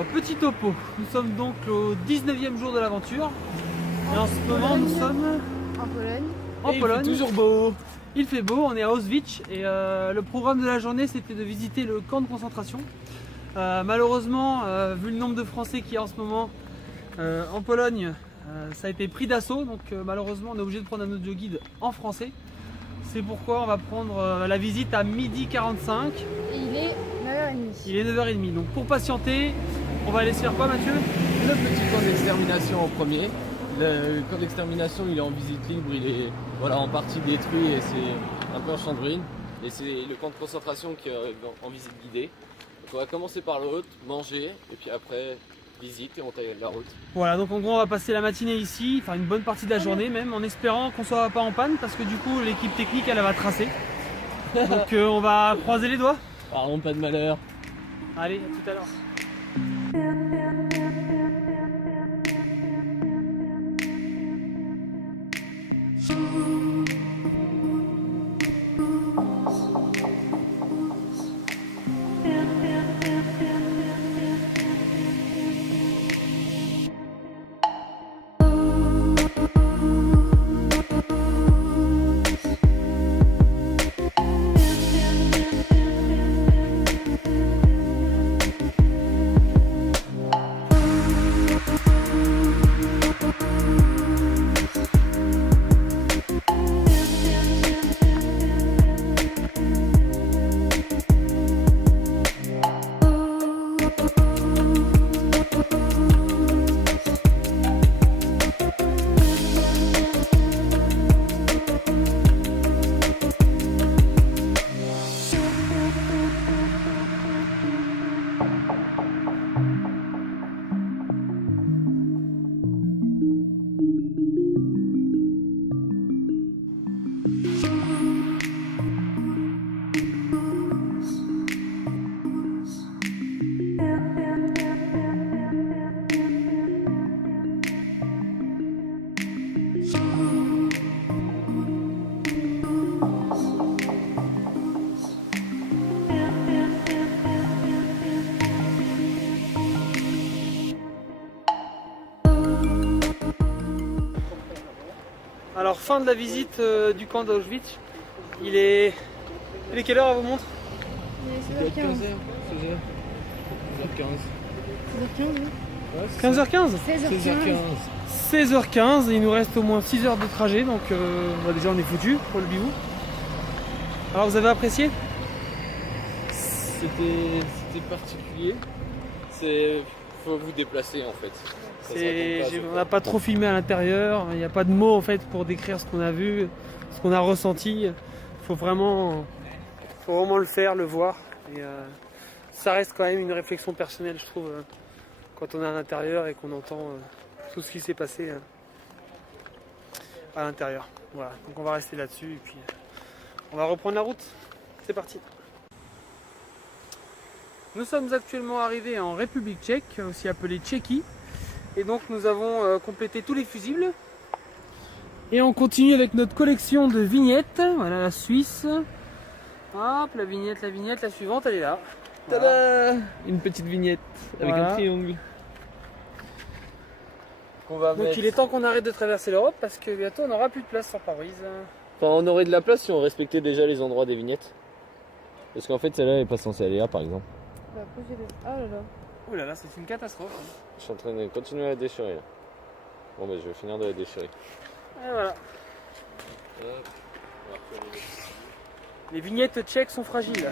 Alors, petit topo, nous sommes donc au 19e jour de l'aventure. Et en ce moment, nous sommes En Pologne. en Pologne. Il fait toujours beau. Il fait beau, on est à Auschwitz et le programme de la journée c'était de visiter le camp de concentration. Malheureusement, vu le nombre de Français qu'il y a en ce moment en Pologne, ça a été pris d'assaut, donc malheureusement on est obligé de prendre un audio guide en français. C'est pourquoi on va prendre la visite à 12h45. Et il est 9h30. Il est 9h30, donc pour patienter, on va aller se faire quoi, Mathieu? Le petit camp d'extermination en premier. Le camp d'extermination il est en visite libre, il est en partie détruit et c'est un peu en champ de ruines. Et c'est le camp de concentration qui est en visite guidée. Donc on va commencer par le route, manger et puis après visite et on taille la route. Voilà, donc en gros on va passer la matinée ici, enfin une bonne partie de la journée même, en espérant qu'on soit pas en panne parce que du coup l'équipe technique elle va tracer. Donc on va croiser les doigts. Pardon, pas de malheur. Allez, à tout à l'heure. Alors fin de la visite du camp d'Auschwitz. Il est quelle heure à vous montre? Il est 16h15. 16h15. 15h15 16h15. 16h15, il nous reste au moins 6 heures de trajet, donc déjà on est foutu pour le bivou. Alors vous avez apprécié? C'était particulier. Faut vous déplacer en fait. Ça se raconte pas, On n'a pas trop filmé à l'intérieur, il n'y a pas de mots en fait pour décrire ce qu'on a vu, ce qu'on a ressenti. Il faut vraiment le faire, le voir. Et, ça reste quand même une réflexion personnelle, je trouve, quand on est à l'intérieur et qu'on entend tout ce qui s'est passé à l'intérieur. Voilà, donc on va rester là-dessus et puis on va reprendre la route. C'est parti. Nous sommes actuellement arrivés en République tchèque, aussi appelée Tchéquie. Et donc nous avons complété tous les fusibles. Et on continue avec notre collection de vignettes. Voilà la Suisse. Hop, la vignette, la suivante, elle est là. Tada Voilà. Une petite vignette avec Voilà. un triangle. Qu'on va Donc mettre. il est temps qu'on arrête de traverser l'Europe parce que bientôt on n'aura plus de place sur Paris. Enfin, on aurait de la place si on respectait déjà les endroits des vignettes. Parce qu'en fait, celle-là elle est pas censée aller là par exemple. Bah, après, j'ai des- Ah là là. Oh là là, c'est une catastrophe. Je suis en train de continuer à la déchirer là. Bon, bah, je vais finir de la déchirer. Et voilà. Les vignettes tchèques sont fragiles.